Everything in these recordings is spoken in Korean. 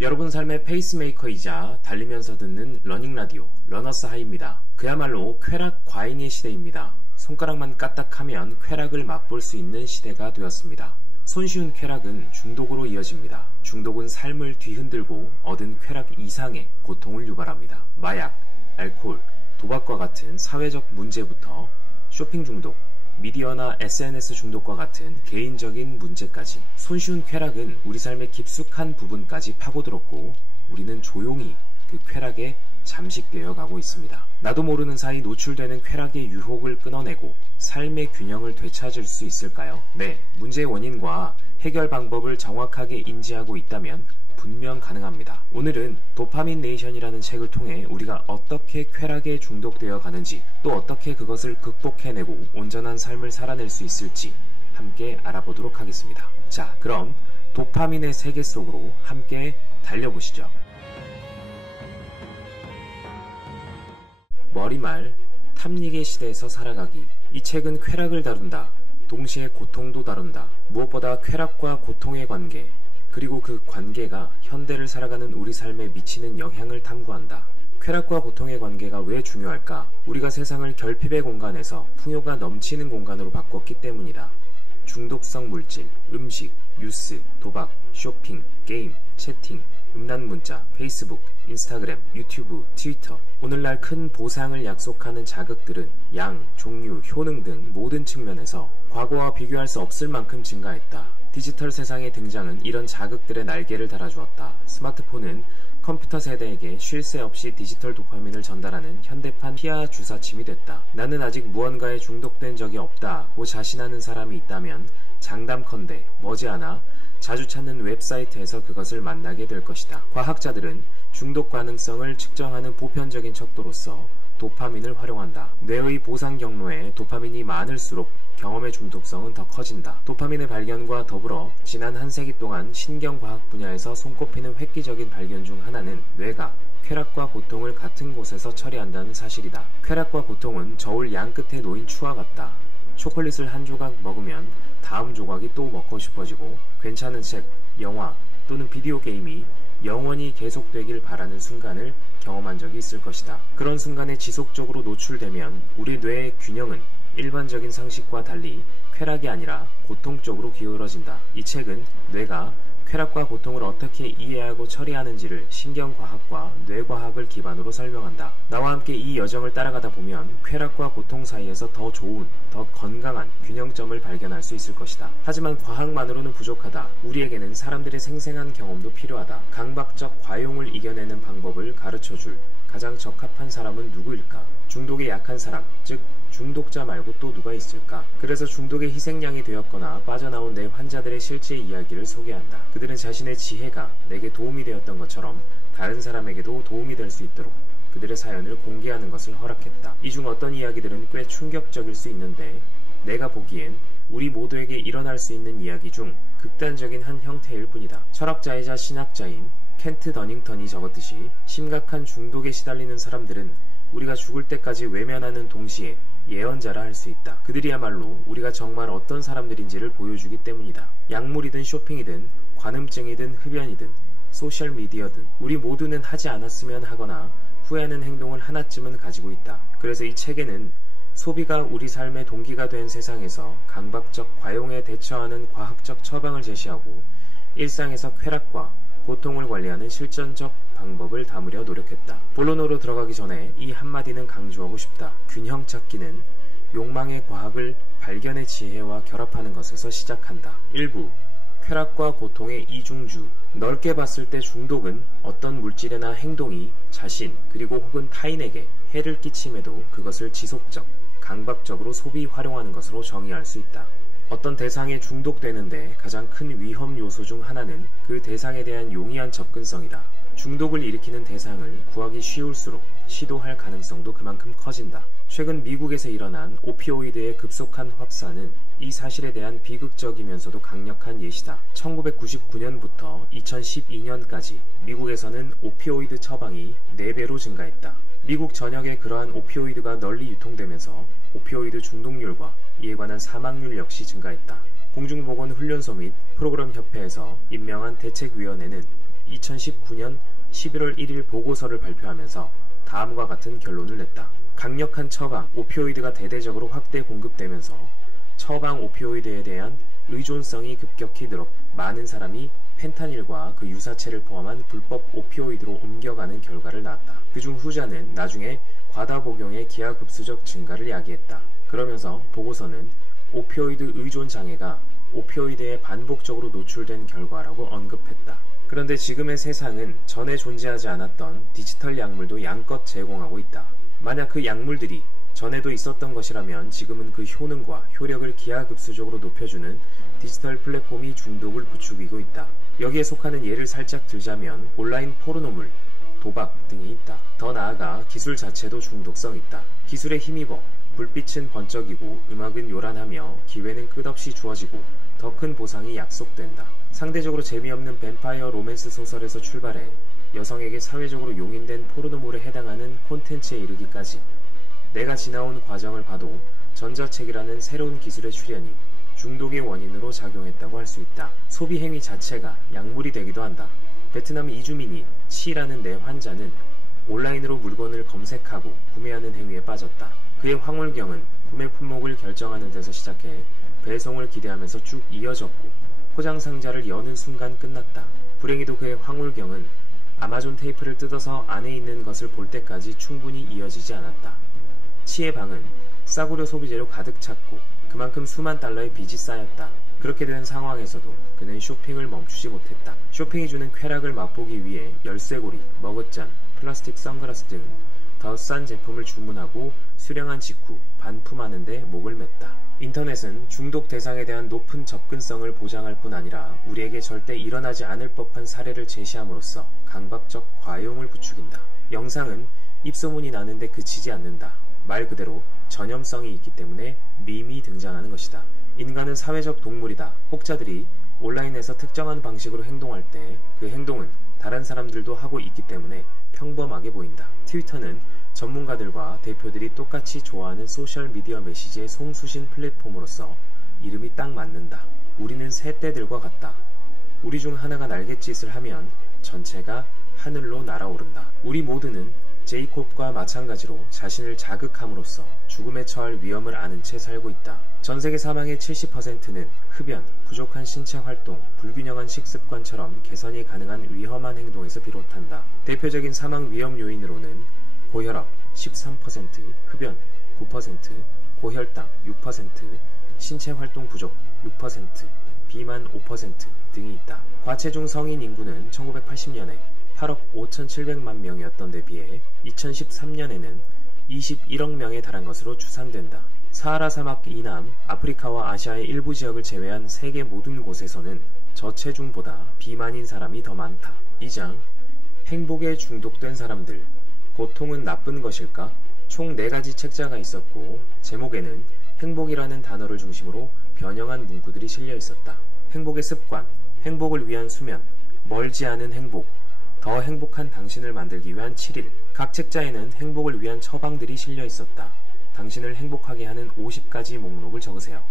여러분 삶의 페이스메이커이자 달리면서 듣는 러닝라디오 러너스 하이입니다. 그야말로 쾌락 과잉의 시대입니다. 손가락만 까딱하면 쾌락을 맛볼 수 있는 시대가 되었습니다. 손쉬운 쾌락은 중독으로 이어집니다. 중독은 삶을 뒤흔들고 얻은 쾌락 이상의 고통을 유발합니다. 마약, 알코올, 도박과 같은 사회적 문제부터 쇼핑 중독, 미디어나 SNS 중독과 같은 개인적인 문제까지 손쉬운 쾌락은 우리 삶의 깊숙한 부분까지 파고들었고 우리는 조용히 그 쾌락에 잠식되어 가고 있습니다. 나도 모르는 사이 노출되는 쾌락의 유혹을 끊어내고 삶의 균형을 되찾을 수 있을까요? 네, 문제의 원인과 해결 방법을 정확하게 인지하고 있다면 분명 가능합니다. 오늘은 도파민 네이션이라는 책을 통해 우리가 어떻게 쾌락에 중독되어 가는지 또 어떻게 그것을 극복해내고 온전한 삶을 살아낼 수 있을지 함께 알아보도록 하겠습니다. 자, 그럼 도파민의 세계 속으로 함께 달려보시죠. 머리말, 탐닉의 시대에서 살아가기. 이 책은 쾌락을 다룬다. 동시에 고통도 다룬다. 무엇보다 쾌락과 고통의 관계, 그리고 그 관계가 현대를 살아가는 우리 삶에 미치는 영향을 탐구한다. 쾌락과 고통의 관계가 왜 중요할까? 우리가 세상을 결핍의 공간에서 풍요가 넘치는 공간으로 바꿨기 때문이다. 중독성 물질, 음식, 뉴스, 도박, 쇼핑, 게임, 채팅, 음란 문자, 페이스북, 인스타그램, 유튜브, 트위터. 오늘날 큰 보상을 약속하는 자극들은 양, 종류, 효능 등 모든 측면에서 과거와 비교할 수 없을 만큼 증가했다. 디지털 세상의 등장은 이런 자극들의 날개를 달아주었다. 스마트폰은 컴퓨터 세대에게 쉴 새 없이 디지털 도파민을 전달하는 현대판 피하 주사침이 됐다. 나는 아직 무언가에 중독된 적이 없다고 자신하는 사람이 있다면 장담컨대 머지않아 자주 찾는 웹사이트에서 그것을 만나게 될 것이다. 과학자들은 중독 가능성을 측정하는 보편적인 척도로서 도파민을 활용한다. 뇌의 보상 경로에 도파민이 많을수록 경험의 중독성은 더 커진다. 도파민의 발견과 더불어 지난 한 세기 동안 신경과학 분야에서 손꼽히는 획기적인 발견 중 하나는 뇌가 쾌락과 고통을 같은 곳에서 처리한다는 사실이다. 쾌락과 고통은 저울 양 끝에 놓인 추와 같다. 초콜릿을 한 조각 먹으면 다음 조각이 또 먹고 싶어지고 괜찮은 책, 영화 또는 비디오 게임이 영원히 계속되길 바라는 순간을 경험한 적이 있을 것이다. 그런 순간에 지속적으로 노출되면 우리 뇌의 균형은 일반적인 상식과 달리 쾌락이 아니라 고통 쪽으로 기울어진다. 이 책은 뇌가 쾌락과 고통을 어떻게 이해하고 처리하는지를 신경과학과 뇌과학을 기반으로 설명한다. 나와 함께 이 여정을 따라가다 보면 쾌락과 고통 사이에서 더 좋은, 더 건강한 균형점을 발견할 수 있을 것이다. 하지만 과학만으로는 부족하다. 우리에게는 사람들의 생생한 경험도 필요하다. 강박적 과용을 이겨내는 방법을 가르쳐줄 가장 적합한 사람은 누구일까? 중독에 약한 사람, 즉 중독자 말고 또 누가 있을까? 그래서 중독의 희생양이 되었거나 빠져나온 내 환자들의 실제 이야기를 소개한다. 그들은 자신의 지혜가 내게 도움이 되었던 것처럼 다른 사람에게도 도움이 될 수 있도록 그들의 사연을 공개하는 것을 허락했다. 이 중 어떤 이야기들은 꽤 충격적일 수 있는데 내가 보기엔 우리 모두에게 일어날 수 있는 이야기 중 극단적인 한 형태일 뿐이다. 철학자이자 신학자인 켄트 더닝턴이 적었듯이 심각한 중독에 시달리는 사람들은 우리가 죽을 때까지 외면하는 동시에 예언자라 할 수 있다. 그들이야말로 우리가 정말 어떤 사람들인지를 보여주기 때문이다. 약물이든 쇼핑이든 관음증이든 흡연이든 소셜미디어든 우리 모두는 하지 않았으면 하거나 후회하는 행동을 하나쯤은 가지고 있다. 그래서 이 책에는 소비가 우리 삶의 동기가 된 세상에서 강박적 과용에 대처하는 과학적 처방을 제시하고 일상에서 쾌락과 고통을 관리하는 실전적 방법을 담으려 노력했다. 본론으로 들어가기 전에 이 한마디는 강조하고 싶다. 균형 찾기는 욕망의 과학을 발견의 지혜와 결합하는 것에서 시작한다. 1부 쾌락과 고통의 이중주. 넓게 봤을 때 중독은 어떤 물질이나 행동이 자신 그리고 혹은 타인에게 해를 끼침에도 그것을 지속적, 강박적으로 소비 활용하는 것으로 정의할 수 있다. 어떤 대상에 중독되는데 가장 큰 위험 요소 중 하나는 그 대상에 대한 용이한 접근성이다. 중독을 일으키는 대상을 구하기 쉬울수록 시도할 가능성도 그만큼 커진다. 최근 미국에서 일어난 오피오이드의 급속한 확산은 이 사실에 대한 비극적이면서도 강력한 예시다. 1999년부터 2012년까지 미국에서는 오피오이드 처방이 4배로 증가했다. 미국 전역에 그러한 오피오이드가 널리 유통되면서 오피오이드 중독률과 이에 관한 사망률 역시 증가했다. 공중보건훈련소 및 프로그램 협회에서 임명한 대책위원회는 2019년 11월 1일 보고서를 발표하면서 다음과 같은 결론을 냈다. 강력한 처방, 오피오이드가 대대적으로 확대 공급되면서 처방 오피오이드에 대한 의존성이 급격히 늘었고 많은 사람이 펜타닐과 그 유사체를 포함한 불법 오피오이드로 옮겨가는 결과를 낳았다. 그중 후자는 나중에 과다 복용의 기하급수적 증가를 야기했다. 그러면서 보고서는 오피오이드 의존 장애가 오피오이드에 반복적으로 노출된 결과라고 언급했다. 그런데 지금의 세상은 전에 존재하지 않았던 디지털 약물도 양껏 제공하고 있다. 만약 그 약물들이 전에도 있었던 것이라면 지금은 그 효능과 효력을 기하급수적으로 높여주는 디지털 플랫폼이 중독을 부추기고 있다. 여기에 속하는 예를 살짝 들자면 온라인 포르노물, 도박 등이 있다. 더 나아가 기술 자체도 중독성 있다. 기술에 힘입어 불빛은 번쩍이고 음악은 요란하며 기회는 끝없이 주어지고 더 큰 보상이 약속된다. 상대적으로 재미없는 뱀파이어 로맨스 소설에서 출발해 여성에게 사회적으로 용인된 포르노물에 해당하는 콘텐츠에 이르기까지 내가 지나온 과정을 봐도 전자책이라는 새로운 기술의 출현이 중독의 원인으로 작용했다고 할 수 있다. 소비 행위 자체가 약물이 되기도 한다. 베트남 이주민인 치라는 내 환자는 온라인으로 물건을 검색하고 구매하는 행위에 빠졌다. 그의 황홀경은 구매 품목을 결정하는 데서 시작해 배송을 기대하면서 쭉 이어졌고 포장 상자를 여는 순간 끝났다. 불행히도 그의 황홀경은 아마존 테이프를 뜯어서 안에 있는 것을 볼 때까지 충분히 이어지지 않았다. 치의 방은 싸구려 소비재로 가득 찼고 그만큼 수만 달러의 빚이 쌓였다. 그렇게 된 상황에서도 그는 쇼핑을 멈추지 못했다. 쇼핑이 주는 쾌락을 맛보기 위해 열쇠고리, 머그잔, 플라스틱 선글라스 등 더 싼 제품을 주문하고 수령한 직후 반품하는데 목을 맸다. 인터넷은 중독 대상에 대한 높은 접근성을 보장할 뿐 아니라 우리에게 절대 일어나지 않을 법한 사례를 제시함으로써 강박적 과용을 부추긴다. 영상은 입소문이 나는데 그치지 않는다. 말 그대로 전염성이 있기 때문에 밈이 등장하는 것이다. 인간은 사회적 동물이다. 혹자들이 온라인에서 특정한 방식으로 행동할 때 그 행동은 다른 사람들도 하고 있기 때문에 평범하게 보인다. 트위터는 전문가들과 대표들이 똑같이 좋아하는 소셜미디어 메시지의 송수신 플랫폼으로서 이름이 딱 맞는다. 우리는 새떼들과 같다. 우리 중 하나가 날갯짓을 하면 전체가 하늘로 날아오른다. 우리 모두는 제이콥과 마찬가지로 자신을 자극함으로써 죽음에 처할 위험을 아는 채 살고 있다. 전세계 사망의 70%는 흡연, 부족한 신체 활동, 불균형한 식습관처럼 개선이 가능한 위험한 행동에서 비롯한다. 대표적인 사망 위험 요인으로는 고혈압 13%, 흡연 9%, 고혈당 6%, 신체 활동 부족 6%, 비만 5% 등이 있다. 과체중 성인 인구는 1980년에 8억 5,700만 명이었던 데 비해 2013년에는 21억 명에 달한 것으로 추산된다. 사하라 사막 이남, 아프리카와 아시아의 일부 지역을 제외한 세계 모든 곳에서는 저체중보다 비만인 사람이 더 많다. 2장, 행복에 중독된 사람들, 고통은 나쁜 것일까? 총 4가지 책자가 있었고 제목에는 행복이라는 단어를 중심으로 변형한 문구들이 실려 있었다. 행복의 습관, 행복을 위한 수면, 멀지 않은 행복, 더 행복한 당신을 만들기 위한 7일. 각 책자에는 행복을 위한 처방들이 실려 있었다. 당신을 행복하게 하는 50가지 목록을 적으세요.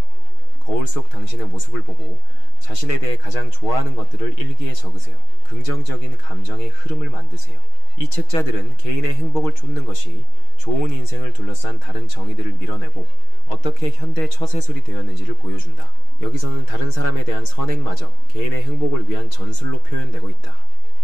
거울 속 당신의 모습을 보고 자신에 대해 가장 좋아하는 것들을 일기에 적으세요. 긍정적인 감정의 흐름을 만드세요. 이 책자들은 개인의 행복을 쫓는 것이 좋은 인생을 둘러싼 다른 정의들을 밀어내고 어떻게 현대 처세술이 되었는지를 보여준다. 여기서는 다른 사람에 대한 선행마저 개인의 행복을 위한 전술로 표현되고 있다.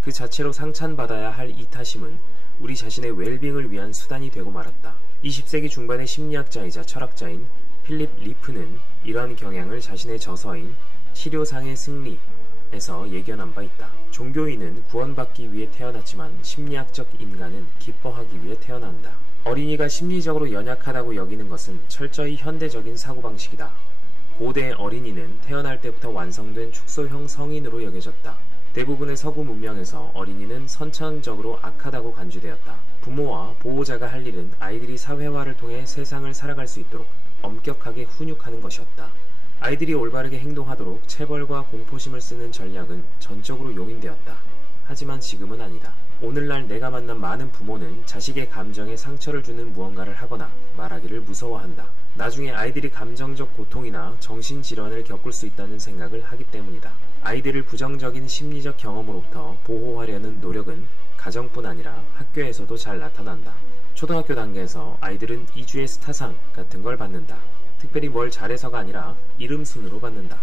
그 자체로 상찬받아야 할 이타심은 우리 자신의 웰빙을 위한 수단이 되고 말았다. 20세기 중반의 심리학자이자 철학자인 필립 리프는 이러한 경향을 자신의 저서인 치료상의 승리에서 예견한 바 있다. 종교인은 구원받기 위해 태어났지만 심리학적 인간은 기뻐하기 위해 태어난다. 어린이가 심리적으로 연약하다고 여기는 것은 철저히 현대적인 사고방식이다. 고대 어린이는 태어날 때부터 완성된 축소형 성인으로 여겨졌다. 대부분의 서구 문명에서 어린이는 선천적으로 악하다고 간주되었다. 부모와 보호자가 할 일은 아이들이 사회화를 통해 세상을 살아갈 수 있도록 엄격하게 훈육하는 것이었다. 아이들이 올바르게 행동하도록 체벌과 공포심을 쓰는 전략은 전적으로 용인되었다. 하지만 지금은 아니다. 오늘날 내가 만난 많은 부모는 자식의 감정에 상처를 주는 무언가를 하거나 말하기를 무서워한다. 나중에 아이들이 감정적 고통이나 정신질환을 겪을 수 있다는 생각을 하기 때문이다. 아이들을 부정적인 심리적 경험으로부터 보호하려는 노력은 가정뿐 아니라 학교에서도 잘 나타난다. 초등학교 단계에서 아이들은 이주의 스타상 같은 걸 받는다. 특별히 뭘 잘해서가 아니라 이름 순으로 받는다.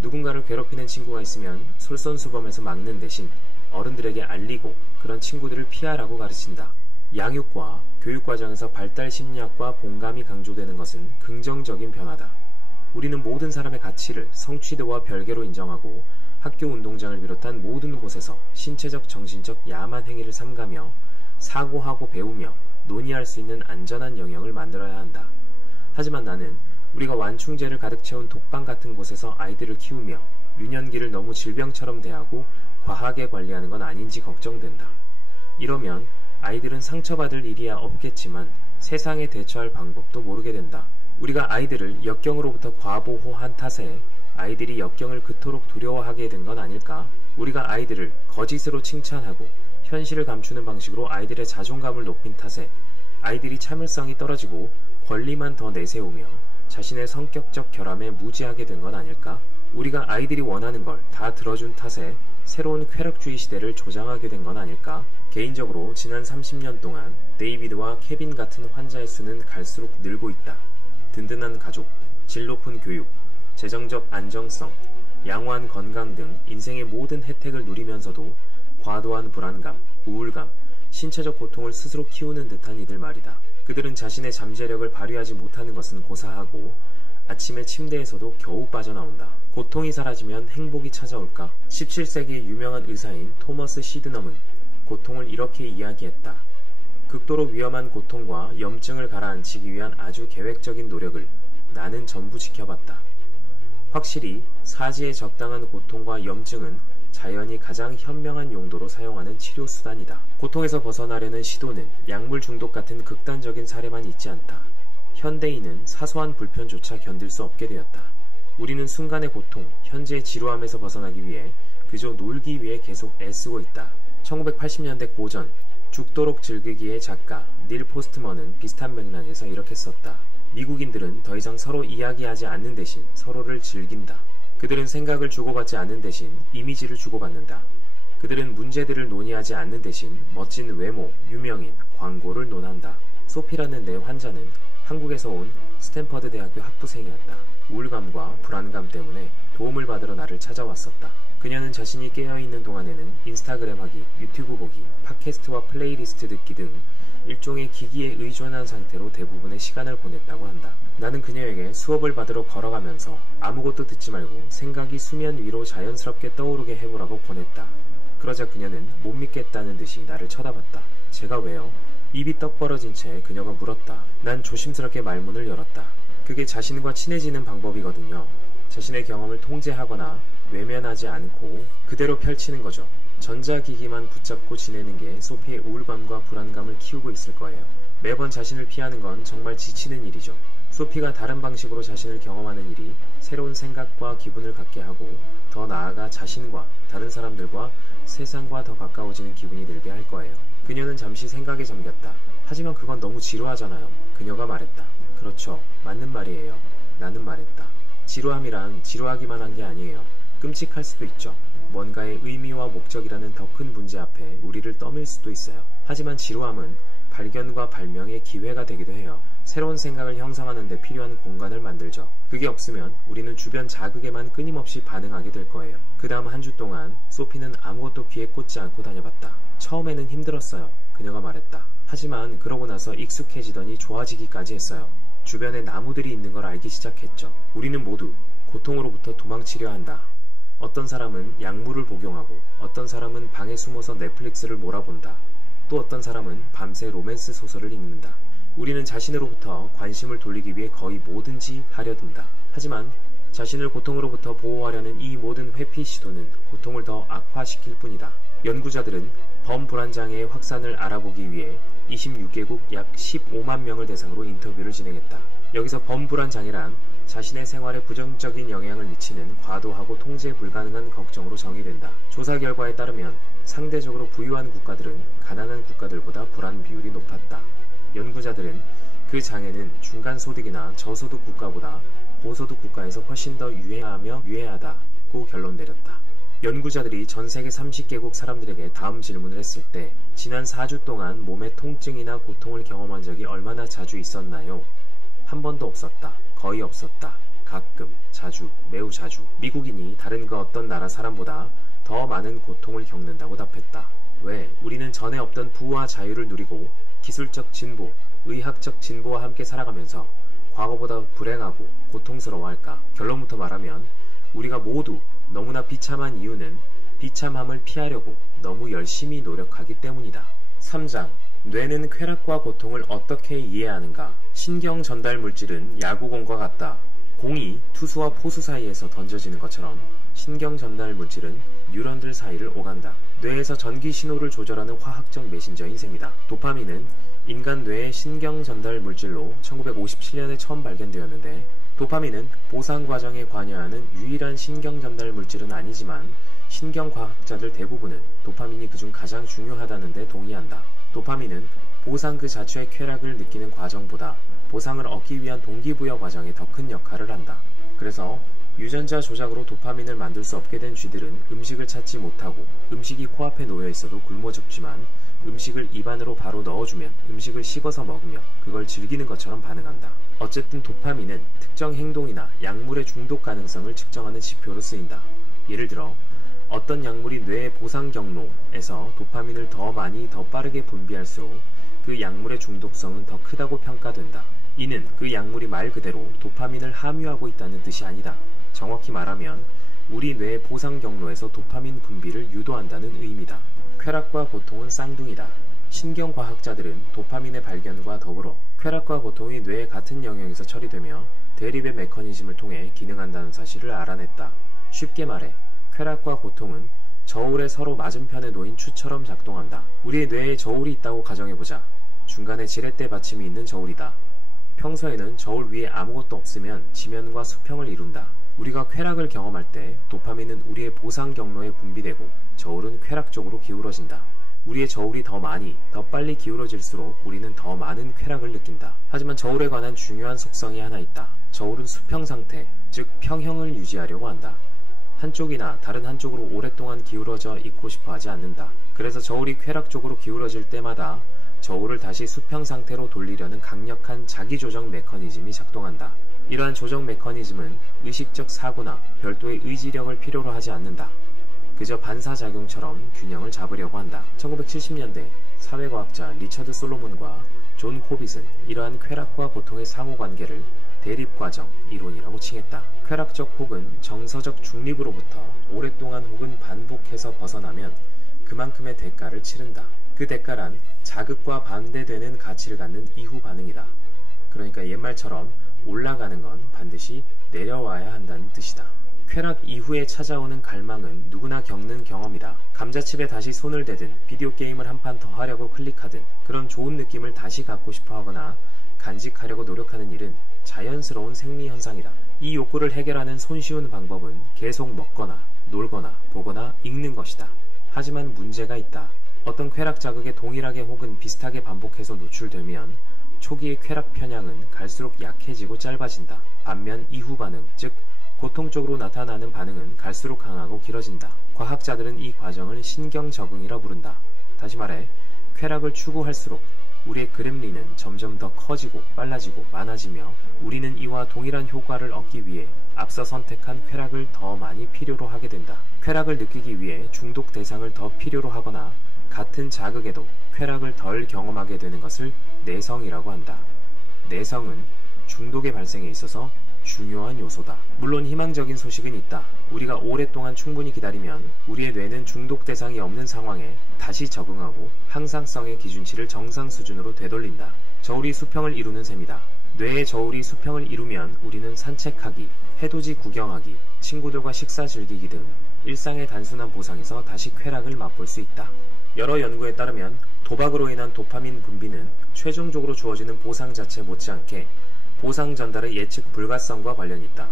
누군가를 괴롭히는 친구가 있으면 솔선수범해서 막는 대신 어른들에게 알리고 그런 친구들을 피하라고 가르친다. 양육과 교육 과정에서 발달 심리학과 공감이 강조되는 것은 긍정적인 변화다. 우리는 모든 사람의 가치를 성취도와 별개로 인정하고 학교 운동장을 비롯한 모든 곳에서 신체적 정신적 야만 행위를 삼가며 사고하고 배우며 논의할 수 있는 안전한 영역을 만들어야 한다. 하지만 나는 우리가 완충제를 가득 채운 독방 같은 곳에서 아이들을 키우며 유년기를 너무 질병처럼 대하고 과하게 관리하는 건 아닌지 걱정된다. 이러면 아이들은 상처받을 일이야 없겠지만 세상에 대처할 방법도 모르게 된다. 우리가 아이들을 역경으로부터 과보호한 탓에 아이들이 역경을 그토록 두려워하게 된 건 아닐까? 우리가 아이들을 거짓으로 칭찬하고 현실을 감추는 방식으로 아이들의 자존감을 높인 탓에 아이들이 참을성이 떨어지고 권리만 더 내세우며 자신의 성격적 결함에 무지하게 된 건 아닐까? 우리가 아이들이 원하는 걸 다 들어준 탓에 새로운 쾌락주의 시대를 조장하게 된 건 아닐까? 개인적으로 지난 30년 동안 데이비드와 케빈 같은 환자의 수는 갈수록 늘고 있다. 든든한 가족, 질 높은 교육, 재정적 안정성, 양호한 건강 등 인생의 모든 혜택을 누리면서도 과도한 불안감, 우울감, 신체적 고통을 스스로 키우는 듯한 이들 말이다. 그들은 자신의 잠재력을 발휘하지 못하는 것은 고사하고 아침에 침대에서도 겨우 빠져나온다. 고통이 사라지면 행복이 찾아올까? 17세기의 유명한 의사인 토머스 시드넘은 고통을 이렇게 이야기했다. 극도로 위험한 고통과 염증을 가라앉히기 위한 아주 계획적인 노력을 나는 전부 지켜봤다. 확실히 사지에 적당한 고통과 염증은 자연이 가장 현명한 용도로 사용하는 치료수단이다. 고통에서 벗어나려는 시도는 약물 중독 같은 극단적인 사례만 있지 않다. 현대인은 사소한 불편조차 견딜 수 없게 되었다. 우리는 순간의 고통, 현재의 지루함에서 벗어나기 위해 그저 놀기 위해 계속 애쓰고 있다. 1980년대 고전 죽도록 즐기기의 작가 닐 포스트먼은 비슷한 맥락에서 이렇게 썼다. 미국인들은 더 이상 서로 이야기하지 않는 대신 서로를 즐긴다. 그들은 생각을 주고받지 않는 대신 이미지를 주고받는다. 그들은 문제들을 논의하지 않는 대신 멋진 외모, 유명인, 광고를 논한다. 소피라는 내 환자는 한국에서 온 스탠퍼드 대학교 학부생이었다. 우울감과 불안감 때문에 도움을 받으러 나를 찾아왔었다. 그녀는 자신이 깨어있는 동안에는 인스타그램 하기, 유튜브 보기, 팟캐스트와 플레이리스트 듣기 등 일종의 기기에 의존한 상태로 대부분의 시간을 보냈다고 한다. 나는 그녀에게 수업을 받으러 걸어가면서 아무것도 듣지 말고 생각이 수면 위로 자연스럽게 떠오르게 해보라고 권했다. 그러자 그녀는 못 믿겠다는 듯이 나를 쳐다봤다. 제가 왜요? 입이 떡 벌어진 채 그녀가 물었다. 난 조심스럽게 말문을 열었다. 그게 자신과 친해지는 방법이거든요. 자신의 경험을 통제하거나 외면하지 않고 그대로 펼치는 거죠. 전자기기만 붙잡고 지내는 게 소피의 우울감과 불안감을 키우고 있을 거예요. 매번 자신을 피하는 건 정말 지치는 일이죠. 소피가 다른 방식으로 자신을 경험하는 일이 새로운 생각과 기분을 갖게 하고 더 나아가 자신과 다른 사람들과 세상과 더 가까워지는 기분이 들게 할 거예요. 그녀는 잠시 생각에 잠겼다. 하지만 그건 너무 지루하잖아요. 그녀가 말했다. 그렇죠. 맞는 말이에요. 나는 말했다. 지루함이란 지루하기만 한 게 아니에요. 끔찍할 수도 있죠. 뭔가의 의미와 목적이라는 더 큰 문제 앞에 우리를 떠밀 수도 있어요. 하지만 지루함은 발견과 발명의 기회가 되기도 해요. 새로운 생각을 형성하는 데 필요한 공간을 만들죠. 그게 없으면 우리는 주변 자극에만 끊임없이 반응하게 될 거예요. 그 다음 한 주 동안 소피는 아무것도 귀에 꽂지 않고 다녀봤다. 처음에는 힘들었어요. 그녀가 말했다. 하지만 그러고 나서 익숙해지더니 좋아지기까지 했어요. 주변에 나무들이 있는 걸 알기 시작했죠. 우리는 모두 고통으로부터 도망치려 한다. 어떤 사람은 약물을 복용하고 어떤 사람은 방에 숨어서 넷플릭스를 몰아본다. 또 어떤 사람은 밤새 로맨스 소설을 읽는다. 우리는 자신으로부터 관심을 돌리기 위해 거의 뭐든지 하려 든다. 하지만 자신을 고통으로부터 보호하려는 이 모든 회피 시도는 고통을 더 악화시킬 뿐이다. 연구자들은 범불안장애의 확산을 알아보기 위해 26개국 약 15만 명을 대상으로 인터뷰를 진행했다. 여기서 범불안장애란 자신의 생활에 부정적인 영향을 미치는 과도하고 통제 불가능한 걱정으로 정의된다. 조사 결과에 따르면 상대적으로 부유한 국가들은 가난한 국가들보다 불안 비율이 높았다. 연구자들은 그 장애는 중간소득이나 저소득 국가보다 고소득 국가에서 훨씬 더 유해하다 믿고 결론 내렸다. 연구자들이 전 세계 30개국 사람들에게 다음 질문을 했을 때 지난 4주 동안 몸에 통증이나 고통을 경험한 적이 얼마나 자주 있었나요? 한 번도 없었다. 거의 없었다. 가끔, 자주, 매우 자주. 미국인이 다른 그 어떤 나라 사람보다 더 많은 고통을 겪는다고 답했다. 왜? 우리는 전에 없던 부와 자유를 누리고 기술적 진보, 의학적 진보와 함께 살아가면서 과거보다 불행하고 고통스러워할까? 결론부터 말하면 우리가 모두 너무나 비참한 이유는 비참함을 피하려고 너무 열심히 노력하기 때문이다. 3장. 뇌는 쾌락과 고통을 어떻게 이해하는가? 신경 전달 물질은 야구공과 같다. 공이 투수와 포수 사이에서 던져지는 것처럼 신경 전달 물질은 뉴런들 사이를 오간다. 뇌에서 전기 신호를 조절하는 화학적 메신저인 셈이다. 도파민은 인간 뇌의 신경 전달 물질로 1957년에 처음 발견되었는데 도파민은 보상 과정에 관여하는 유일한 신경 전달 물질은 아니지만 신경과학자들 대부분은 도파민이 그중 가장 중요하다는 데 동의한다. 도파민은 보상 그 자체의 쾌락을 느끼는 과정보다 보상을 얻기 위한 동기부여 과정에 더 큰 역할을 한다. 그래서 유전자 조작으로 도파민을 만들 수 없게 된 쥐들은 음식을 찾지 못하고 음식이 코앞에 놓여 있어도 굶어 죽지만 음식을 입안으로 바로 넣어주면 음식을 씹어서 먹으며 그걸 즐기는 것처럼 반응한다. 어쨌든 도파민은 특정 행동이나 약물의 중독 가능성을 측정하는 지표로 쓰인다. 예를 들어 어떤 약물이 뇌의 보상 경로에서 도파민을 더 많이 더 빠르게 분비할수록 그 약물의 중독성은 더 크다고 평가된다. 이는 그 약물이 말 그대로 도파민을 함유하고 있다는 뜻이 아니다. 정확히 말하면 우리 뇌의 보상 경로에서 도파민 분비를 유도한다는 의미다. 쾌락과 고통은 쌍둥이다. 신경과학자들은 도파민의 발견과 더불어 쾌락과 고통이 뇌의 같은 영역에서 처리되며 대립의 메커니즘을 통해 기능한다는 사실을 알아냈다. 쉽게 말해 쾌락과 고통은 저울에 서로 맞은편에 놓인 추처럼 작동한다. 우리의 뇌에 저울이 있다고 가정해보자. 중간에 지렛대 받침이 있는 저울이다. 평소에는 저울 위에 아무것도 없으면 지면과 수평을 이룬다. 우리가 쾌락을 경험할 때 도파민은 우리의 보상 경로에 분비되고 저울은 쾌락 쪽으로 기울어진다. 우리의 저울이 더 많이, 더 빨리 기울어질수록 우리는 더 많은 쾌락을 느낀다. 하지만 저울에 관한 중요한 속성이 하나 있다. 저울은 수평 상태, 즉 평형을 유지하려고 한다. 한쪽이나 다른 한쪽으로 오랫동안 기울어져 있고 싶어 하지 않는다. 그래서 저울이 쾌락 쪽으로 기울어질 때마다 저울을 다시 수평 상태로 돌리려는 강력한 자기조정 메커니즘이 작동한다. 이러한 조정 메커니즘은 의식적 사고나 별도의 의지력을 필요로 하지 않는다. 그저 반사작용처럼 균형을 잡으려고 한다. 1970년대 사회과학자 리처드 솔로몬과 존 코빗은 이러한 쾌락과 고통의 상호관계를 대립과정 이론이라고 칭했다. 쾌락적 혹은 정서적 중립으로부터 오랫동안 혹은 반복해서 벗어나면 그만큼의 대가를 치른다. 그 대가란 자극과 반대되는 가치를 갖는 이후 반응이다. 그러니까 옛말처럼 올라가는 건 반드시 내려와야 한다는 뜻이다. 쾌락 이후에 찾아오는 갈망은 누구나 겪는 경험이다. 감자칩에 다시 손을 대든 비디오 게임을 한 판 더 하려고 클릭하든 그런 좋은 느낌을 다시 갖고 싶어 하거나 간직하려고 노력하는 일은 자연스러운 생리현상이다. 이 욕구를 해결하는 손쉬운 방법은 계속 먹거나 놀거나 보거나 읽는 것이다. 하지만 문제가 있다. 어떤 쾌락 자극에 동일하게 혹은 비슷하게 반복해서 노출되면 초기의 쾌락 편향은 갈수록 약해지고 짧아진다. 반면 이후 반응, 즉 고통 쪽으로 나타나는 반응은 갈수록 강하고 길어진다. 과학자들은 이 과정을 신경 적응이라 부른다. 다시 말해 쾌락을 추구할수록 우리의 그렘린은 점점 더 커지고 빨라지고 많아지며 우리는 이와 동일한 효과를 얻기 위해 앞서 선택한 쾌락을 더 많이 필요로 하게 된다. 쾌락을 느끼기 위해 중독 대상을 더 필요로 하거나 같은 자극에도 쾌락을 덜 경험하게 되는 것을 내성이라고 한다. 내성은 중독의 발생에 있어서 중요한 요소다. 물론 희망적인 소식은 있다. 우리가 오랫동안 충분히 기다리면 우리의 뇌는 중독 대상이 없는 상황에 다시 적응하고 항상성의 기준치를 정상 수준으로 되돌린다. 저울이 수평을 이루는 셈이다. 뇌의 저울이 수평을 이루면 우리는 산책하기, 해돋이 구경하기, 친구들과 식사 즐기기 등 일상의 단순한 보상에서 다시 쾌락을 맛볼 수 있다. 여러 연구에 따르면 도박으로 인한 도파민 분비는 최종적으로 주어지는 보상 자체 못지않게 보상 전달의 예측 불가성과 관련이 있다.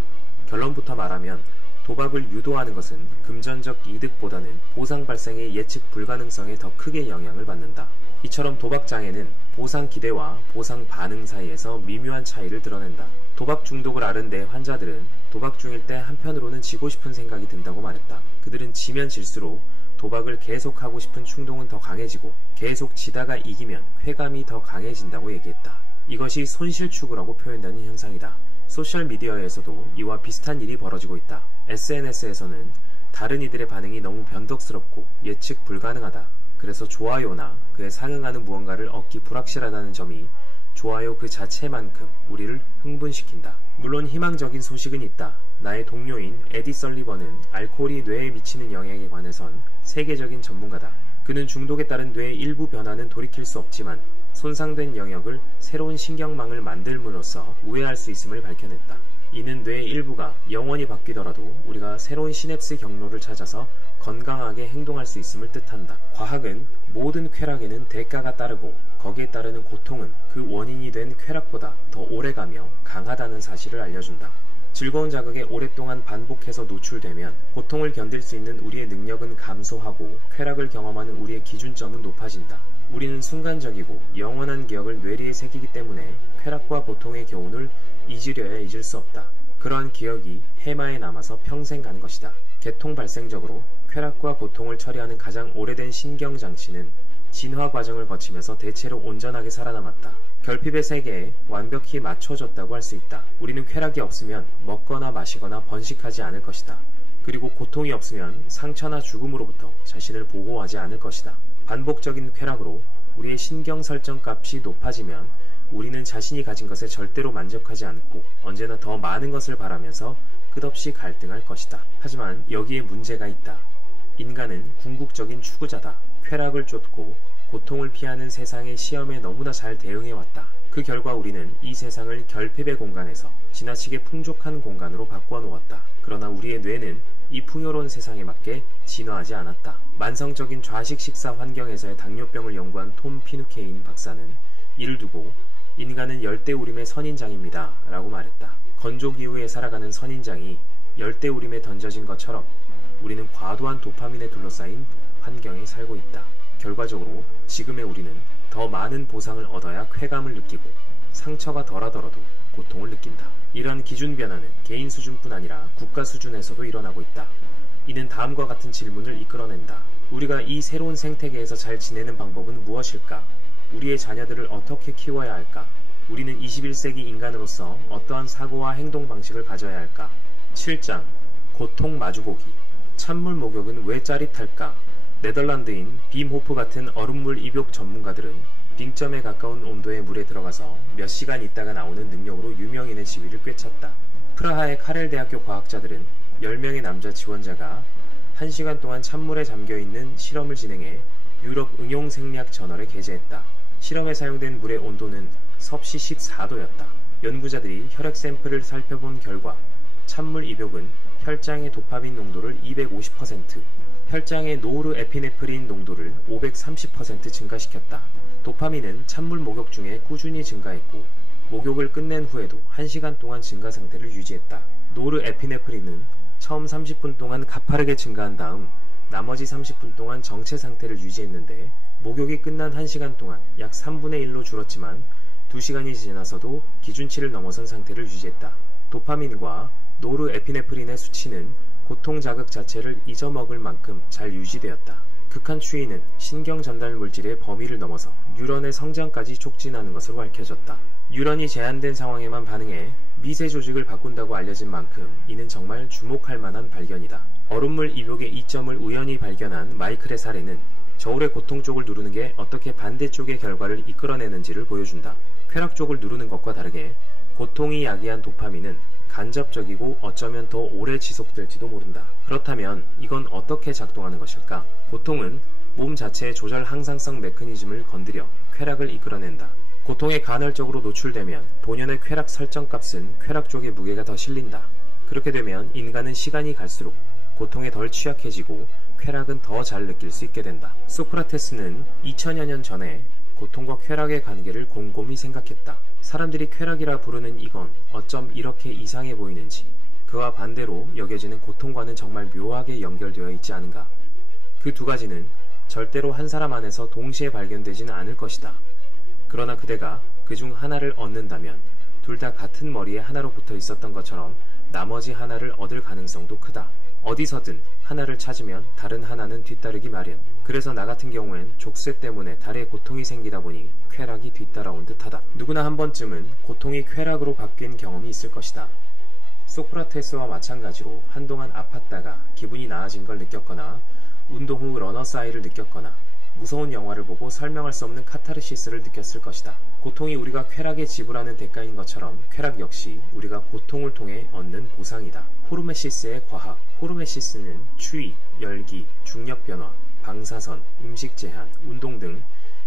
결론부터 말하면 도박을 유도하는 것은 금전적 이득보다는 보상 발생의 예측 불가능성에 더 크게 영향을 받는다. 이처럼 도박장애는 보상 기대와 보상 반응 사이에서 미묘한 차이를 드러낸다. 도박 중독을 앓은 내 환자들은 도박 중일 때 한편으로는 지고 싶은 생각이 든다고 말했다. 그들은 지면 질수록 도박을 계속하고 싶은 충동은 더 강해지고 계속 지다가 이기면 쾌감이 더 강해진다고 얘기했다. 이것이 손실추구라고 표현되는 현상이다. 소셜미디어에서도 이와 비슷한 일이 벌어지고 있다. SNS에서는 다른 이들의 반응이 너무 변덕스럽고 예측 불가능하다. 그래서 좋아요나 그에 상응하는 무언가를 얻기 불확실하다는 점이 좋아요 그 자체만큼 우리를 흥분시킨다. 물론 희망적인 소식은 있다. 나의 동료인 에디 설리번은 알코올이 뇌에 미치는 영향에 관해선 세계적인 전문가다. 그는 중독에 따른 뇌의 일부 변화는 돌이킬 수 없지만 손상된 영역을 새로운 신경망을 만들므로써 우회할 수 있음을 밝혀냈다. 이는 뇌의 일부가 영원히 바뀌더라도 우리가 새로운 시냅스 경로를 찾아서 건강하게 행동할 수 있음을 뜻한다. 과학은 모든 쾌락에는 대가가 따르고 거기에 따르는 고통은 그 원인이 된 쾌락보다 더 오래가며 강하다는 사실을 알려준다. 즐거운 자극에 오랫동안 반복해서 노출되면 고통을 견딜 수 있는 우리의 능력은 감소하고 쾌락을 경험하는 우리의 기준점은 높아진다. 우리는 순간적이고 영원한 기억을 뇌리에 새기기 때문에 쾌락과 고통의 교훈을 잊으려야 잊을 수 없다. 그러한 기억이 해마에 남아서 평생 가는 것이다. 계통 발생적으로 쾌락과 고통을 처리하는 가장 오래된 신경장치는 진화 과정을 거치면서 대체로 온전하게 살아남았다. 결핍의 세계에 완벽히 맞춰졌다고 할 수 있다. 우리는 쾌락이 없으면 먹거나 마시거나 번식하지 않을 것이다. 그리고 고통이 없으면 상처나 죽음으로부터 자신을 보호하지 않을 것이다. 반복적인 쾌락으로 우리의 신경 설정 값이 높아지면 우리는 자신이 가진 것에 절대로 만족하지 않고 언제나 더 많은 것을 바라면서 끝없이 갈등할 것이다. 하지만 여기에 문제가 있다. 인간은 궁극적인 추구자다. 쾌락을 쫓고 고통을 피하는 세상의 시험에 너무나 잘 대응해왔다. 그 결과 우리는 이 세상을 결핍의 공간에서 지나치게 풍족한 공간으로 바꾸어 놓았다. 그러나 우리의 뇌는 이 풍요로운 세상에 맞게 진화하지 않았다. 만성적인 좌식 식사 환경에서의 당뇨병을 연구한 톰 피누케인 박사는 이를 두고 인간은 열대우림의 선인장입니다 라고 말했다. 건조기후에 살아가는 선인장이 열대우림에 던져진 것처럼 우리는 과도한 도파민에 둘러싸인 환경에 살고 있다. 결과적으로 지금의 우리는 더 많은 보상을 얻어야 쾌감을 느끼고 상처가 덜하더라도 고통을 느낀다. 이러한 기준 변화는 개인 수준뿐 아니라 국가 수준에서도 일어나고 있다. 이는 다음과 같은 질문을 이끌어낸다. 우리가 이 새로운 생태계에서 잘 지내는 방법은 무엇일까? 우리의 자녀들을 어떻게 키워야 할까? 우리는 21세기 인간으로서 어떠한 사고와 행동 방식을 가져야 할까? 7장 고통 마주보기. 찬물 목욕은 왜 짜릿할까? 네덜란드인 빔 호프 같은 얼음물 입욕 전문가들은 빙점에 가까운 온도의 물에 들어가서 몇 시간 있다가 나오는 능력으로 유명인의 지위를 꿰찼다. 프라하의 카렐 대학교 과학자들은 10명의 남자 지원자가 1시간 동안 찬물에 잠겨있는 실험을 진행해 유럽 응용생리학 저널에 게재했다. 실험에 사용된 물의 온도는 섭씨 14도였다. 연구자들이 혈액 샘플을 살펴본 결과 찬물 입욕은 혈장의 도파민 농도를 250%, 혈장의 노르에피네프린 농도를 530% 증가시켰다. 도파민은 찬물 목욕 중에 꾸준히 증가했고 목욕을 끝낸 후에도 1시간 동안 증가 상태를 유지했다. 노르에피네프린은 처음 30분 동안 가파르게 증가한 다음 나머지 30분 동안 정체 상태를 유지했는데 목욕이 끝난 1시간 동안 약 3분의 1로 줄었지만 2시간이 지나서도 기준치를 넘어선 상태를 유지했다. 도파민과 노르에피네프린의 수치는 고통 자극 자체를 잊어먹을 만큼 잘 유지되었다. 극한 추위는 신경 전달 물질의 범위를 넘어서 뉴런의 성장까지 촉진하는 것으로 밝혀졌다. 뉴런이 제한된 상황에만 반응해 미세 조직을 바꾼다고 알려진 만큼 이는 정말 주목할 만한 발견이다. 얼음물 입욕의 이점을 우연히 발견한 마이클의 사례는 저울의 고통 쪽을 누르는 게 어떻게 반대쪽의 결과를 이끌어내는지를 보여준다. 쾌락 쪽을 누르는 것과 다르게 고통이 야기한 도파민은 간접적이고 어쩌면 더 오래 지속될지도 모른다. 그렇다면 이건 어떻게 작동하는 것일까? 고통은 몸 자체의 조절 항상성 메커니즘을 건드려 쾌락을 이끌어낸다. 고통에 간헐적으로 노출되면 본연의 쾌락 설정값은 쾌락 쪽의 무게가 더 실린다. 그렇게 되면 인간은 시간이 갈수록 고통에 덜 취약해지고 쾌락은 더 잘 느낄 수 있게 된다. 소크라테스는 2000여 년 전에 고통과 쾌락의 관계를 곰곰이 생각했다. 사람들이 쾌락이라 부르는 이건 어쩜 이렇게 이상해 보이는지, 그와 반대로 여겨지는 고통과는 정말 묘하게 연결되어 있지 않은가. 그 두 가지는 절대로 한 사람 안에서 동시에 발견되지는 않을 것이다. 그러나 그대가 그중 하나를 얻는다면 둘 다 같은 머리에 하나로 붙어 있었던 것처럼 나머지 하나를 얻을 가능성도 크다. 어디서든 하나를 찾으면 다른 하나는 뒤따르기 마련. 그래서 나 같은 경우엔 족쇄 때문에 다리에 고통이 생기다 보니 쾌락이 뒤따라온 듯하다. 누구나 한 번쯤은 고통이 쾌락으로 바뀐 경험이 있을 것이다. 소크라테스와 마찬가지로 한동안 아팠다가 기분이 나아진 걸 느꼈거나 운동 후 러너사이를 느꼈거나 무서운 영화를 보고 설명할 수 없는 카타르시스를 느꼈을 것이다. 고통이 우리가 쾌락에 지불하는 대가인 것처럼 쾌락 역시 우리가 고통을 통해 얻는 보상이다. 호르메시스의 과학. 호르메시스는 추위, 열기, 중력 변화, 방사선, 음식 제한, 운동 등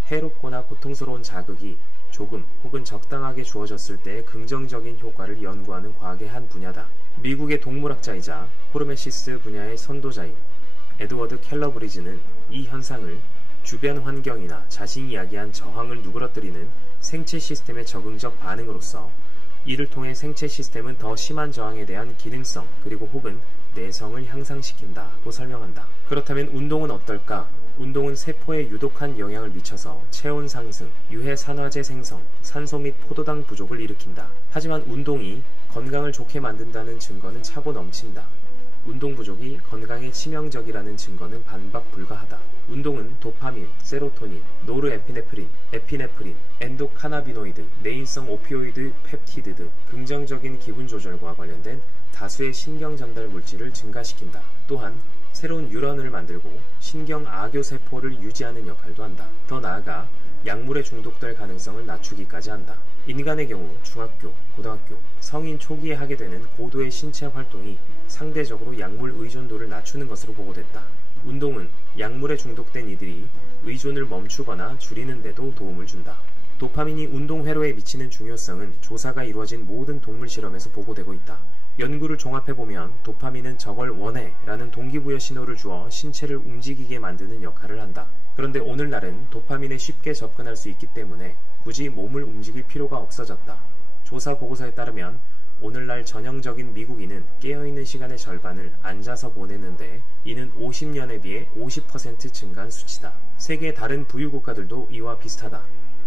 해롭거나 고통스러운 자극이 조금 혹은 적당하게 주어졌을 때의 긍정적인 효과를 연구하는 과학의 한 분야다. 미국의 동물학자이자 호르메시스 분야의 선도자인 에드워드 켈러브리지는 이 현상을 주변 환경이나 자신이 야기한 저항을 누그러뜨리는 생체 시스템의 적응적 반응으로서 이를 통해 생체 시스템은 더 심한 저항에 대한 기능성 그리고 혹은 내성을 향상시킨다고 설명한다. 그렇다면 운동은 어떨까? 운동은 세포에 유독한 영향을 미쳐서 체온 상승, 유해 산화제 생성, 산소 및 포도당 부족을 일으킨다. 하지만 운동이 건강을 좋게 만든다는 증거는 차고 넘친다. 운동 부족이 건강에 치명적이라는 증거는 반박 불가하다. 운동은 도파민, 세로토닌, 노르에피네프린, 에피네프린, 엔도카나비노이드, 내인성 오피오이드 펩티드 등 긍정적인 기분 조절과 관련된 다수의 신경 전달 물질을 증가시킨다. 또한 새로운 뉴런을 만들고 신경 악교 세포를 유지하는 역할도 한다. 더 나아가 약물에 중독될 가능성을 낮추기까지 한다. 인간의 경우 중학교, 고등학교, 성인 초기에 하게 되는 고도의 신체 활동이 상대적으로 약물 의존도를 낮추는 것으로 보고됐다. 운동은 약물에 중독된 이들이 의존을 멈추거나 줄이는 데도 도움을 준다. 도파민이 운동 회로에 미치는 중요성은 조사가 이루어진 모든 동물 실험에서 보고되고 있다. 연구를 종합해보면 도파민은 저걸 원해 라는 동기부여 신호를 주어 신체를 움직이게 만드는 역할을 한다. 그런데 오늘날은 도파민에 쉽게 접근할 수 있기 때문에 굳이 몸을 움직일 필요가 없어졌다. 조사 보고서에 따르면 오늘날 전형적인 미국인은 깨어있는 시간의 절반을 앉아서 보내는데 이는 50년에 비해 50% 증가한 수치다. 세계의 다른 부유 국가들도 이와 비슷하다.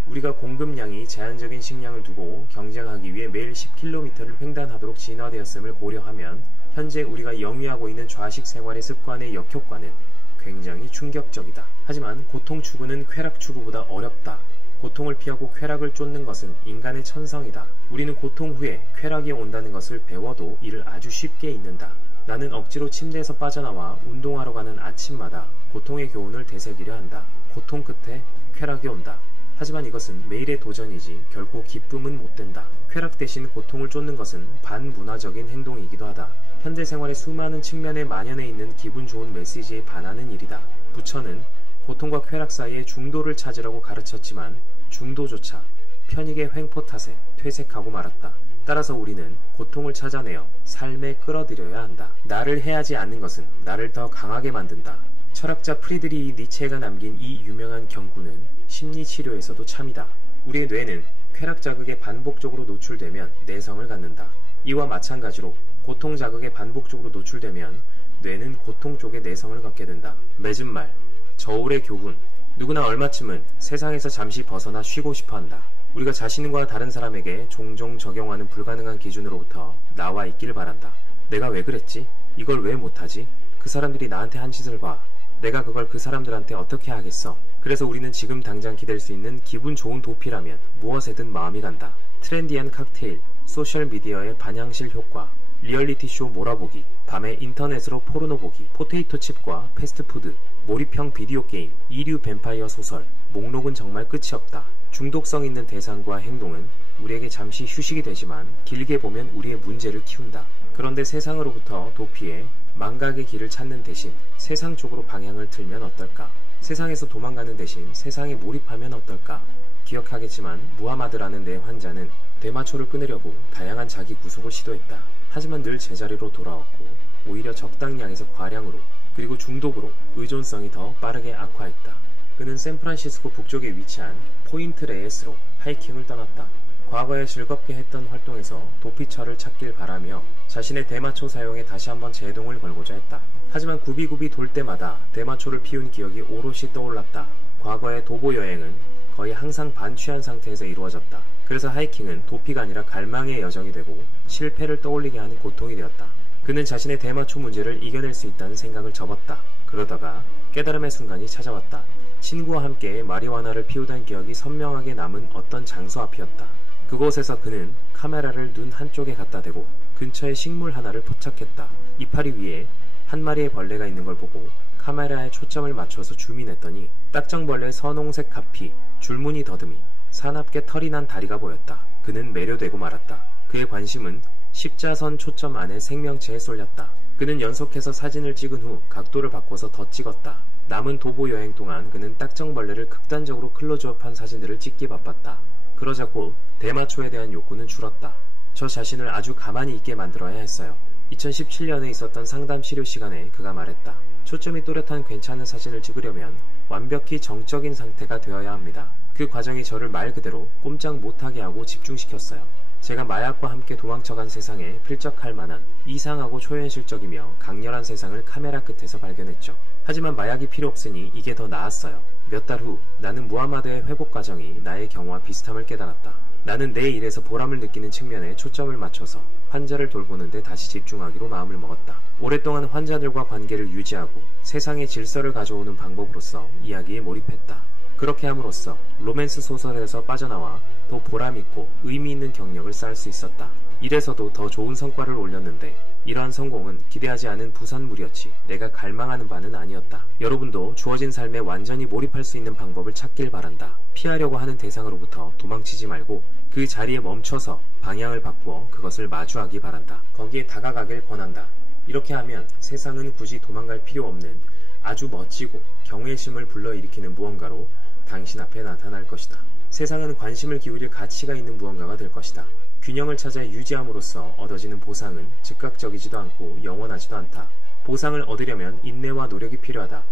우리가 공급량이 제한적인 식량을 두고 경쟁하기 위해 매일 10km를 횡단하도록 진화되었음을 고려하면 현재 우리가 영위하고 있는 좌식 생활의 습관의 역효과는 굉장히 충격적이다. 하지만 고통 추구는 쾌락 추구보다 어렵다. 고통을 피하고 쾌락을 쫓는 것은 인간의 천성이다. 우리는 고통 후에 쾌락이 온다는 것을 배워도 이를 아주 쉽게 잊는다. 나는 억지로 침대에서 빠져나와 운동하러 가는 아침마다 고통의 교훈을 되새기려 한다. 고통 끝에 쾌락이 온다. 하지만 이것은 매일의 도전이지 결코 기쁨은 못 된다. 쾌락 대신 고통을 쫓는 것은 반문화적인 행동이기도 하다. 현대 생활의 수많은 측면에 만연해 있는 기분 좋은 메시지에 반하는 일이다. 부처는 고통과 쾌락 사이의 중도를 찾으라고 가르쳤지만 중도조차 편익의 횡포 탓에 퇴색하고 말았다. 따라서 우리는 고통을 찾아내어 삶에 끌어들여야 한다. 나를 해하지 않는 것은 나를 더 강하게 만든다. 철학자 프리드리히 니체가 남긴 이 유명한 경구는 심리치료에서도 참이다. 우리의 뇌는 쾌락 자극에 반복적으로 노출되면 내성을 갖는다. 이와 마찬가지로 고통 자극에 반복적으로 노출되면 뇌는 고통 쪽에 내성을 갖게 된다. 맺은 말, 저울의 교훈. 누구나 얼마쯤은 세상에서 잠시 벗어나 쉬고 싶어한다. 우리가 자신과 다른 사람에게 종종 적용하는 불가능한 기준으로부터 나와 있기를 바란다. 내가 왜 그랬지? 이걸 왜 못하지? 그 사람들이 나한테 한 짓을 봐. 내가 그걸 그 사람들한테 어떻게 하겠어? 그래서 우리는 지금 당장 기댈 수 있는 기분 좋은 도피라면 무엇에든 마음이 간다. 트렌디한 칵테일, 소셜미디어의 반향실 효과, 리얼리티쇼 몰아보기, 밤에 인터넷으로 포르노 보기, 포테이토 칩과 패스트푸드, 몰입형 비디오 게임, 이류 뱀파이어 소설, 목록은 정말 끝이 없다. 중독성 있는 대상과 행동은 우리에게 잠시 휴식이 되지만 길게 보면 우리의 문제를 키운다. 그런데 세상으로부터 도피해 망각의 길을 찾는 대신 세상 쪽으로 방향을 틀면 어떨까? 세상에서 도망가는 대신 세상에 몰입하면 어떨까? 기억하겠지만 무하마드라는 내 환자는 대마초를 끊으려고 다양한 자기 구속을 시도했다. 하지만 늘 제자리로 돌아왔고 오히려 적당량에서 과량으로 그리고 중독으로 의존성이 더 빠르게 악화했다. 그는 샌프란시스코 북쪽에 위치한 포인트 레이스로 하이킹을 떠났다. 과거에 즐겁게 했던 활동에서 도피처를 찾길 바라며 자신의 대마초 사용에 다시 한번 제동을 걸고자 했다. 하지만 굽이굽이 돌 때마다 대마초를 피운 기억이 오롯이 떠올랐다. 과거의 도보 여행은 거의 항상 반취한 상태에서 이루어졌다. 그래서 하이킹은 도피가 아니라 갈망의 여정이 되고 실패를 떠올리게 하는 고통이 되었다. 그는 자신의 대마초 문제를 이겨낼 수 있다는 생각을 접었다. 그러다가 깨달음의 순간이 찾아왔다. 친구와 함께 마리화나를 피우던 기억이 선명하게 남은 어떤 장소 앞이었다. 그곳에서 그는 카메라를 눈 한쪽에 갖다 대고 근처에 식물 하나를 포착했다. 이파리 위에 한 마리의 벌레가 있는 걸 보고 카메라에 초점을 맞춰서 줌인했더니 딱정벌레의 선홍색 가피, 줄무늬 더듬이, 사납게 털이 난 다리가 보였다. 그는 매료되고 말았다. 그의 관심은 십자선 초점 안에 생명체에 쏠렸다. 그는 연속해서 사진을 찍은 후 각도를 바꿔서 더 찍었다. 남은 도보 여행 동안 그는 딱정벌레를 극단적으로 클로즈업한 사진들을 찍기 바빴다. 그러자 곧 대마초에 대한 욕구는 줄었다. 저 자신을 아주 가만히 있게 만들어야 했어요. 2017년에 있었던 상담 치료 시간에 그가 말했다. 초점이 또렷한 괜찮은 사진을 찍으려면 완벽히 정적인 상태가 되어야 합니다. 그 과정이 저를 말 그대로 꼼짝 못하게 하고 집중시켰어요. 제가 마약과 함께 도망쳐간 세상에 필적할 만한 이상하고 초현실적이며 강렬한 세상을 카메라 끝에서 발견했죠. 하지만 마약이 필요 없으니 이게 더 나았어요. 몇 달 후 나는 무하마드의 회복 과정이 나의 경우와 비슷함을 깨달았다. 나는 내 일에서 보람을 느끼는 측면에 초점을 맞춰서 환자를 돌보는데 다시 집중하기로 마음을 먹었다. 오랫동안 환자들과 관계를 유지하고 세상의 질서를 가져오는 방법으로서 이야기에 몰입했다. 그렇게 함으로써 로맨스 소설에서 빠져나와 더 보람있고 의미있는 경력을 쌓을 수 있었다. 이래서도 더 좋은 성과를 올렸는데 이러한 성공은 기대하지 않은 부산물이었지 내가 갈망하는 바는 아니었다. 여러분도 주어진 삶에 완전히 몰입할 수 있는 방법을 찾길 바란다. 피하려고 하는 대상으로부터 도망치지 말고 그 자리에 멈춰서 방향을 바꾸어 그것을 마주하기 바란다. 거기에 다가가길 권한다. 이렇게 하면 세상은 굳이 도망갈 필요 없는 아주 멋지고 경외심을 불러일으키는 무언가로 당신 앞에 나타날 것이다. 세상은 관심을 기울일 가치가 있는 무언가가 될 것이다. 균형을 찾아 유지함으로써 얻어지는 보상은 즉각적이지도 않고 영원하지도 않다. 보상을 얻으려면 인내와 노력이 필요하다.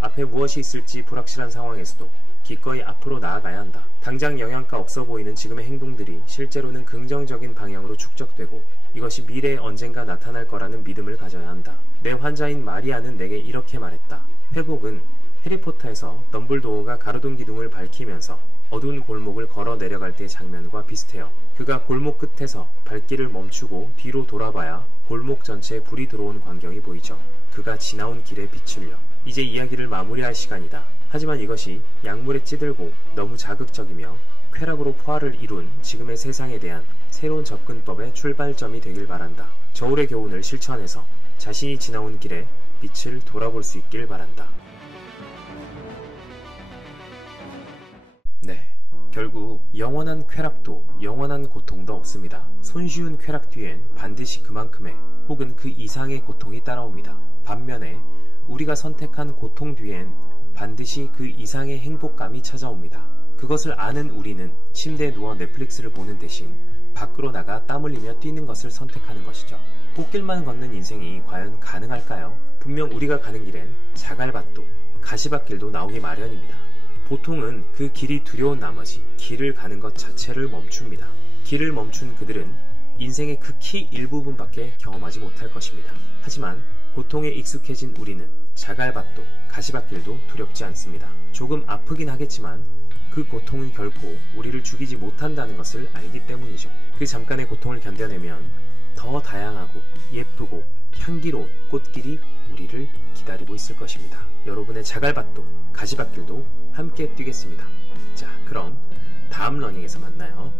앞에 무엇이 있을지 불확실한 상황에서도 기꺼이 앞으로 나아가야 한다. 당장 영양가 없어 보이는 지금의 행동들이 실제로는 긍정적인 방향으로 축적되고 이것이 미래에 언젠가 나타날 거라는 믿음을 가져야 한다. 내 환자인 마리아는 내게 이렇게 말했다. 회복은 해리포터에서 덤블도어가 가로등 기둥을 밝히면서 어두운 골목을 걸어 내려갈 때의 장면과 비슷해요. 그가 골목 끝에서 발길을 멈추고 뒤로 돌아봐야 골목 전체에 불이 들어온 광경이 보이죠. 그가 지나온 길에 빛을요. 이제 이야기를 마무리할 시간이다. 하지만 이것이 약물에 찌들고 너무 자극적이며 쾌락으로 포화를 이룬 지금의 세상에 대한 새로운 접근법의 출발점이 되길 바란다. 저울의 교훈을 실천해서 자신이 지나온 길에 빛을 돌아볼 수 있길 바란다. 네, 결국 영원한 쾌락도 영원한 고통도 없습니다. 손쉬운 쾌락 뒤엔 반드시 그만큼의 혹은 그 이상의 고통이 따라옵니다. 반면에 우리가 선택한 고통 뒤엔 반드시 그 이상의 행복감이 찾아옵니다. 그것을 아는 우리는 침대에 누워 넷플릭스를 보는 대신 밖으로 나가 땀 흘리며 뛰는 것을 선택하는 것이죠. 꽃길만 걷는 인생이 과연 가능할까요? 분명 우리가 가는 길엔 자갈밭도 가시밭길도 나오기 마련입니다. 보통은 그 길이 두려운 나머지 길을 가는 것 자체를 멈춥니다. 길을 멈춘 그들은 인생의 극히 일부분밖에 경험하지 못할 것입니다. 하지만 고통에 익숙해진 우리는 자갈밭도 가시밭길도 두렵지 않습니다. 조금 아프긴 하겠지만 그 고통은 결코 우리를 죽이지 못한다는 것을 알기 때문이죠. 그 잠깐의 고통을 견뎌내면 더 다양하고 예쁘고 향기로운 꽃길이 우리를 기다리고 있을 것입니다. 여러분의 자갈밭도 가시밭길도 함께 뛰겠습니다. 자, 그럼 다음 러닝에서 만나요.